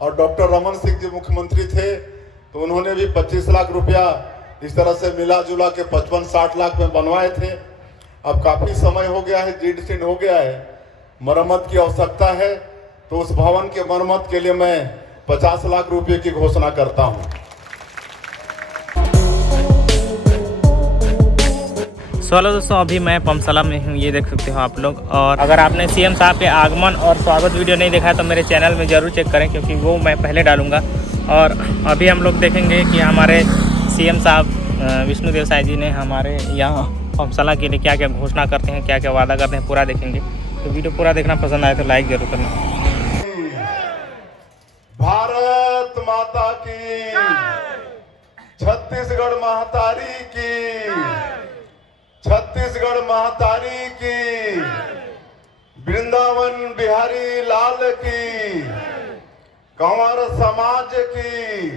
और डॉक्टर रमन सिंह जी मुख्यमंत्री थे तो उन्होंने भी 25 लाख रुपया इस तरह से मिला जुला के 55-60 लाख में बनवाए थे। अब काफ़ी समय हो गया है, जीर्ण शीर्ण हो गया है, मरम्मत की आवश्यकता है, तो उस भवन के मरम्मत के लिए मैं 50 लाख रुपये की घोषणा करता हूँ। हेलो दोस्तों, अभी मैं पमसला में हूँ, ये देख सकते हो आप लोग। और अगर आपने सीएम साहब के आगमन और स्वागत वीडियो नहीं देखा है तो मेरे चैनल में ज़रूर चेक करें, क्योंकि वो मैं पहले डालूंगा। और अभी हम लोग देखेंगे कि हमारे सीएम साहब विष्णुदेव साय जी ने हमारे यहाँ पमसला के लिए क्या क्या घोषणा करते हैं, क्या क्या वादा करते हैं, पूरा देखेंगे। तो वीडियो पूरा देखना, पसंद आए तो लाइक जरूर करना। भारत माता की, छत्तीसगढ़ महातारी की, छत्तीसगढ़ महातारी की, वृंदावन बिहारी लाल की, कंवर समाज की,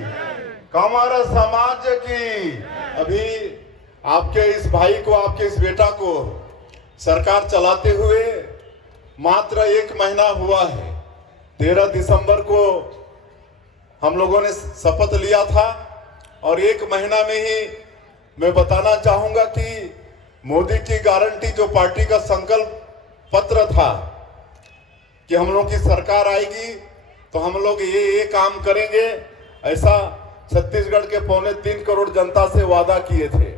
कंवर समाज की। अभी आपके इस भाई को, आपके इस बेटा को सरकार चलाते हुए मात्र 1 महीना हुआ है। 13 दिसंबर को हम लोगों ने शपथ लिया था और 1 महीना में ही मैं बताना चाहूंगा कि मोदी की गारंटी, जो पार्टी का संकल्प पत्र था कि हम लोग की सरकार आएगी तो हम लोग ये काम करेंगे, ऐसा छत्तीसगढ़ के 3.25 करोड़ जनता से वादा किए थे।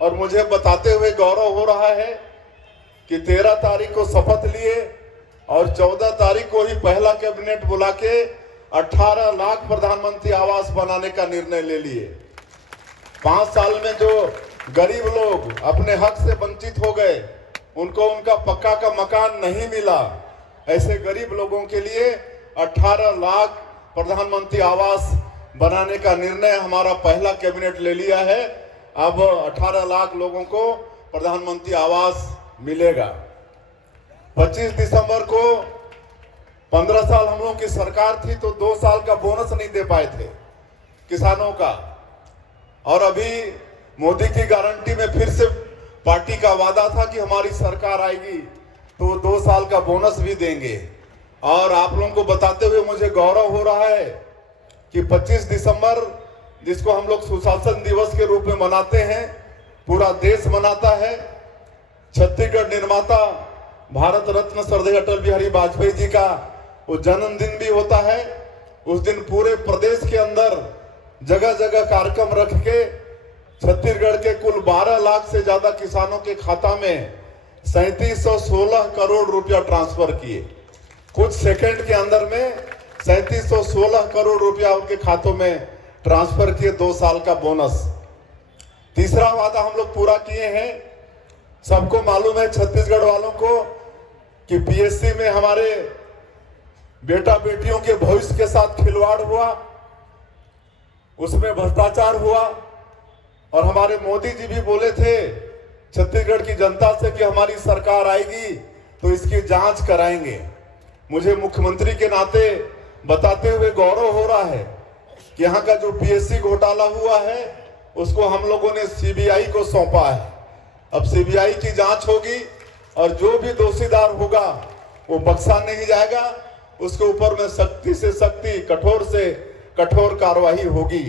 और मुझे बताते हुए गौरव हो रहा है कि 13 तारीख को शपथ लिए और 14 तारीख को ही पहला कैबिनेट बुला के 18 लाख प्रधानमंत्री आवास बनाने का निर्णय ले लिए। 5 साल में जो गरीब लोग अपने हक से वंचित हो गए, उनको उनका पक्का का मकान नहीं मिला, ऐसे गरीब लोगों के लिए 18 लाख प्रधानमंत्री आवास बनाने का निर्णय हमारा पहला कैबिनेट ले लिया है। अब 18 लाख लोगों को प्रधानमंत्री आवास मिलेगा। 25 दिसंबर को 15 साल हम लोगों की सरकार थी तो 2 साल का बोनस नहीं दे पाए थे किसानों का, और अभी मोदी की गारंटी में फिर से पार्टी का वादा था कि हमारी सरकार आएगी तो 2 साल का बोनस भी देंगे। और आप लोगों को बताते हुए मुझे गौरव हो रहा है कि 25 दिसंबर, जिसको हम लोग सुशासन दिवस के रूप में मनाते हैं, पूरा देश मनाता है, छत्तीसगढ़ निर्माता भारत रत्न स्वर्गीय अटल बिहारी वाजपेयी जी का वो जन्मदिन भी होता है। उस दिन पूरे प्रदेश के अंदर जगह जगह कार्यक्रम रख के छत्तीसगढ़ के कुल 12 लाख से ज्यादा किसानों के खाता में 3716 करोड़ रुपया ट्रांसफर किए। कुछ सेकंड के अंदर में 3716 करोड़ रुपया उनके खातों में ट्रांसफर किए, 2 साल का बोनस। तीसरा वादा हम लोग पूरा किए हैं। सबको मालूम है छत्तीसगढ़ वालों को कि पीएससी में हमारे बेटा बेटियों के भविष्य के साथ खिलवाड़ हुआ, उसमें भ्रष्टाचार हुआ, और हमारे मोदी जी भी बोले थे छत्तीसगढ़ की जनता से कि हमारी सरकार आएगी तो इसकी जांच कराएंगे। मुझे मुख्यमंत्री के नाते बताते हुए गौरव हो रहा है कि यहाँ का जो पीएससी घोटाला हुआ है उसको हम लोगों ने सीबीआई को सौंपा है। अब सीबीआई की जांच होगी और जो भी दोषीदार होगा वो बख्शा नहीं जाएगा, उसके ऊपर में सख्ती से सख्ती, कठोर से कठोर कार्रवाई होगी।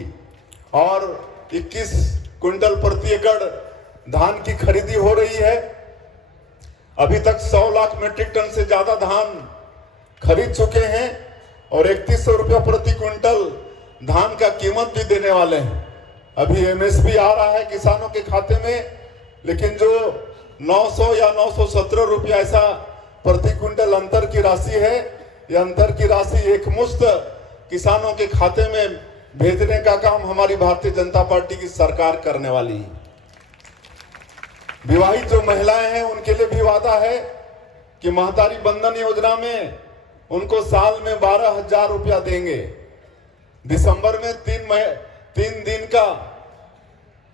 और 21 क्विंटल प्रति एकड़ धान की खरीदी हो रही है। अभी तक 100 लाख मीट्रिक टन से ज्यादा धान खरीद चुके हैं और 3100 रुपया प्रति क्विंटल धान का कीमत भी देने वाले हैं। अभी एमएसपी आ रहा है किसानों के खाते में, लेकिन जो 900 या 917 रुपया ऐसा प्रति क्विंटल अंतर की राशि है, यह अंतर की राशि एकमुश्त किसानों के खाते में भेजने का काम हमारी भारतीय जनता पार्टी की सरकार करने वाली है। विवाहित जो महिलाएं हैं उनके लिए भी वादा है कि महतारी बंधन योजना में उनको साल में 12,000 रुपया देंगे। दिसंबर में 3 दिन का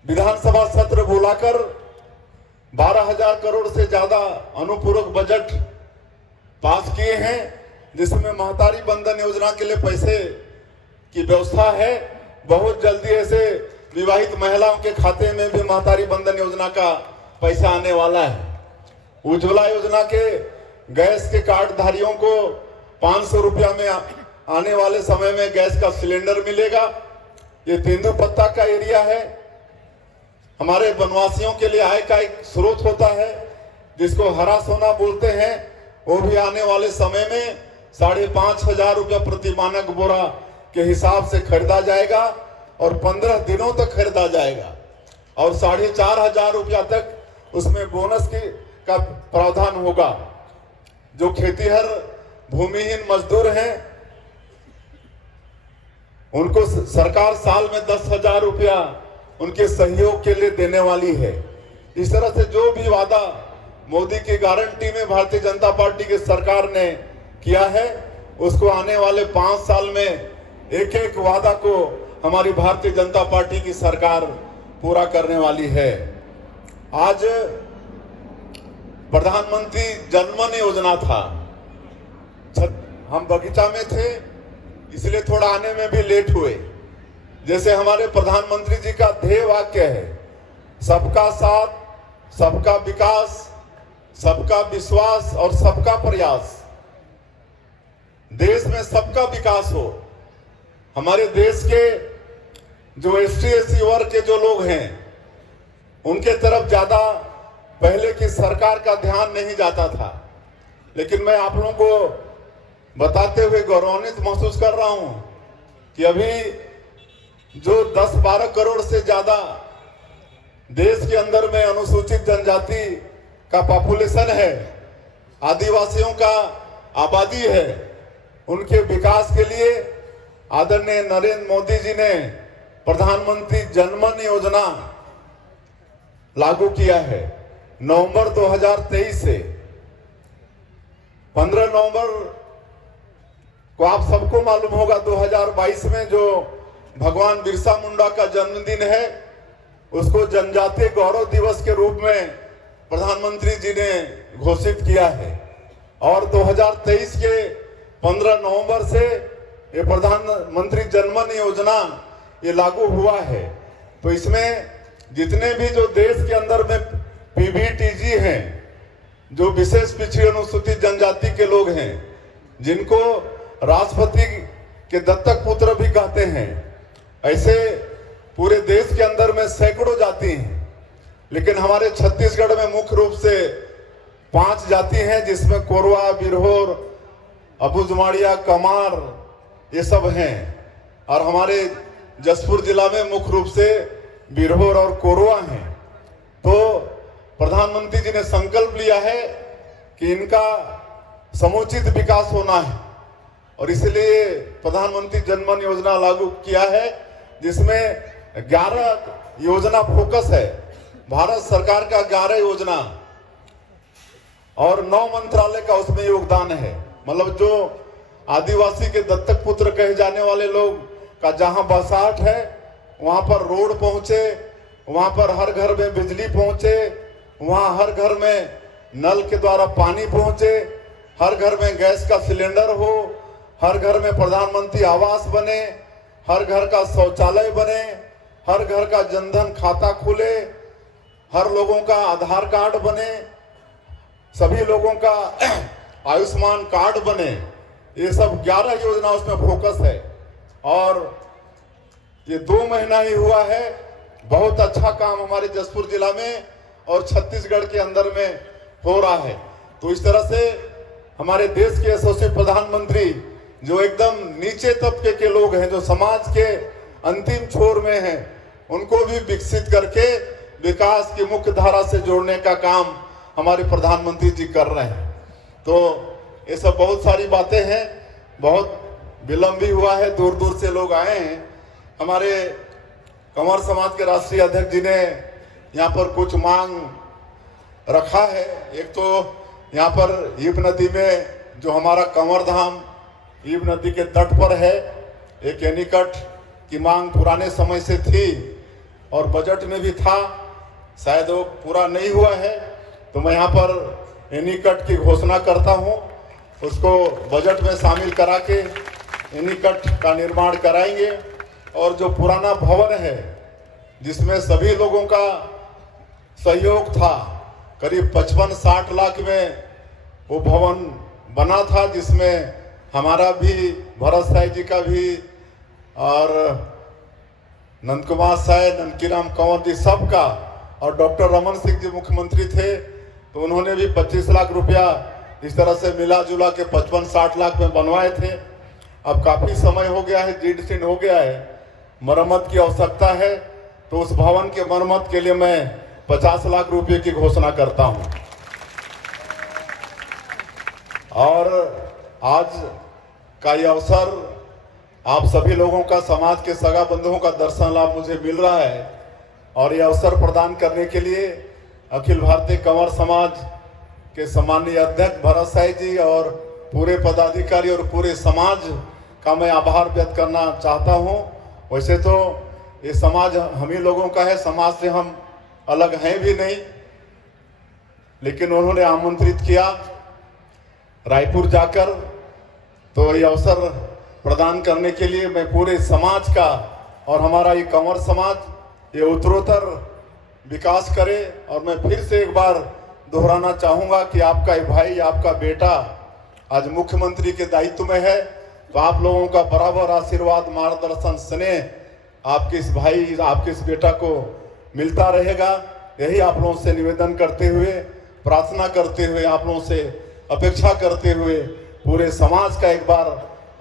विधानसभा सत्र बुलाकर 12,000 करोड़ से ज्यादा अनुपूरक बजट पास किए हैं, जिसमें महतारी बंधन योजना के लिए पैसे की व्यवस्था है। बहुत जल्दी ऐसे विवाहित महिलाओं के खाते में भी महतारी बंधन योजना का पैसा आने वाला है। उज्ज्वला योजना के गैस के कार्ड धारियों को 500 रुपया में आने वाले समय में गैस का सिलेंडर मिलेगा। ये तेंदुपत्ता का एरिया है, हमारे वनवासियों के लिए आय का एक स्रोत होता है जिसको हरा सोना बोलते हैं। वो भी आने वाले समय में 5,500 रुपया प्रति मानक बोरा के हिसाब से खरीदा जाएगा और 15 दिनों तक खरीदा जाएगा और 4,500 रुपया तक उसमें बोनस का प्रावधान होगा। जो खेतीहर भूमिहीन मजदूर हैं उनको सरकार साल में 10,000 रुपया उनके सहयोग के लिए देने वाली है। इस तरह से जो भी वादा मोदी की गारंटी में भारतीय जनता पार्टी की सरकार ने किया है उसको आने वाले 5 साल में एक एक वादा को हमारी भारतीय जनता पार्टी की सरकार पूरा करने वाली है। आज प्रधानमंत्री जनमन योजना था, हम बगीचा में थे इसलिए थोड़ा आने में भी लेट हुए। जैसे हमारे प्रधानमंत्री जी का ध्येय वाक्य है, सबका साथ, सबका विकास, सबका विश्वास और सबका प्रयास। देश में सबका विकास हो। हमारे देश के जो ST/SC वर्ग के जो लोग हैं उनके तरफ ज्यादा पहले की सरकार का ध्यान नहीं जाता था, लेकिन मैं आप लोगों को बताते हुए गौरवान्वित महसूस कर रहा हूं कि अभी जो 10-12 करोड़ से ज्यादा देश के अंदर में अनुसूचित जनजाति का पॉपुलेशन है, आदिवासियों का आबादी है, उनके विकास के लिए आदरणीय नरेंद्र मोदी जी ने प्रधानमंत्री जनमन योजना लागू किया है। नवंबर 2023 से 15 नवंबर को आप सबको मालूम होगा 2022 में जो भगवान बिरसा मुंडा का जन्मदिन है उसको जनजातीय गौरव दिवस के रूप में प्रधानमंत्री जी ने घोषित किया है और 2023 के 15 नवंबर से ये प्रधानमंत्री जनमन योजना ये लागू हुआ है। तो इसमें जितने भी जो देश के अंदर में PBTG हैं, जो विशेष पिछड़ी अनुसूचित जनजाति के लोग हैं, जिनको राष्ट्रपति के दत्तक पुत्र भी कहते हैं, ऐसे पूरे देश के अंदर में सैकड़ों जाति हैं। लेकिन हमारे छत्तीसगढ़ में मुख्य रूप से 5 जाति हैं जिसमें कोरवा, बिरहोर, अबुझमाड़िया, कमार ये सब हैं और हमारे जसपुर जिला में मुख्य रूप से बिरहोर और कोरवा हैं। तो प्रधानमंत्री जी ने संकल्प लिया है कि इनका समुचित विकास होना है और इसलिए प्रधानमंत्री जनमन योजना लागू किया है जिसमें 11 योजना फोकस है। भारत सरकार का 11 योजना और 9 मंत्रालय का उसमें योगदान है। मतलब जो आदिवासी के दत्तक पुत्र कहे जाने वाले लोग का जहां बसाहट है वहां पर रोड पहुंचे, वहां पर हर घर में बिजली पहुंचे, वहां हर घर में नल के द्वारा पानी पहुंचे, हर घर में गैस का सिलेंडर हो, हर घर में प्रधानमंत्री आवास बने, हर घर का शौचालय बने, हर घर का जनधन खाता खुले, हर लोगों का आधार कार्ड बने, सभी लोगों का आयुष्मान कार्ड बने। ये सब 11 योजना उसमें फोकस है और ये 2 महीना ही हुआ है। बहुत अच्छा काम हमारे जसपुर जिला में और छत्तीसगढ़ के अंदर में हो रहा है। तो इस तरह से हमारे देश के यशस्वी प्रधानमंत्री जो एकदम नीचे तबके के लोग हैं, जो समाज के अंतिम छोर में हैं, उनको भी विकसित करके विकास की मुख्य धारा से जोड़ने का काम हमारे प्रधानमंत्री जी कर रहे हैं। तो ये सब बहुत सारी बातें हैं। बहुत विलंब भी हुआ है, दूर दूर से लोग आए हैं। हमारे कंवर समाज के राष्ट्रीय अध्यक्ष जी ने यहाँ पर कुछ मांग रखा है। एक तो यहाँ पर ईब नदी में जो हमारा कंवर धाम ईब नदी के तट पर है, एक एनीकट की मांग पुराने समय से थी और बजट में भी था, शायद वो पूरा नहीं हुआ है। तो मैं यहाँ पर एनीकट की घोषणा करता हूँ, उसको बजट में शामिल करा के एनीकट का निर्माण कराएंगे। और जो पुराना भवन है जिसमें सभी लोगों का सहयोग था, करीब 55-60 लाख में वो भवन बना था, जिसमें हमारा भी भरत साई जी का भी और नंद कुमार साय, नंदकीराम कंवर जी सबका, और डॉक्टर रमन सिंह जी मुख्यमंत्री थे तो उन्होंने भी 25 लाख रुपया इस तरह से मिला जुला के 55-60 लाख में बनवाए थे। अब काफ़ी समय हो गया है, जीर्ण शीर्ण हो गया है, मरम्मत की आवश्यकता है, तो उस भवन के मरम्मत के लिए मैं 50 लाख रुपए की घोषणा करता हूं। और आज का ये अवसर आप सभी लोगों का, समाज के सगा बंधुओं का दर्शन लाभ मुझे मिल रहा है, और ये अवसर प्रदान करने के लिए अखिल भारतीय कंवर समाज के सम्माननीय अध्यक्ष भरत साई जी और पूरे पदाधिकारी और पूरे समाज का मैं आभार व्यक्त करना चाहता हूं। वैसे तो ये समाज हम ही लोगों का है, समाज से हम अलग हैं भी नहीं, लेकिन उन्होंने आमंत्रित किया रायपुर जाकर, तो ये अवसर प्रदान करने के लिए मैं पूरे समाज का, और हमारा ये कंवर समाज ये उत्तरोत्तर विकास करे। और मैं फिर से एक बार दोहराना चाहूँगा कि आपका ये भाई, आपका बेटा आज मुख्यमंत्री के दायित्व में है, तो आप लोगों का बराबर आशीर्वाद, मार्गदर्शन, स्नेह आपके इस भाई, आपके इस बेटा को मिलता रहेगा। यही आप लोगों से निवेदन करते हुए, प्रार्थना करते हुए, आप लोगों से अपेक्षा करते हुए पूरे समाज का एक बार,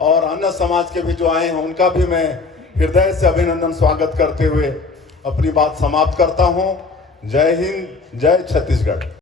और अन्य समाज के भी जो आए हैं उनका भी मैं हृदय से अभिनंदन, स्वागत करते हुए अपनी बात समाप्त करता हूं। जय हिंद, जय छत्तीसगढ़।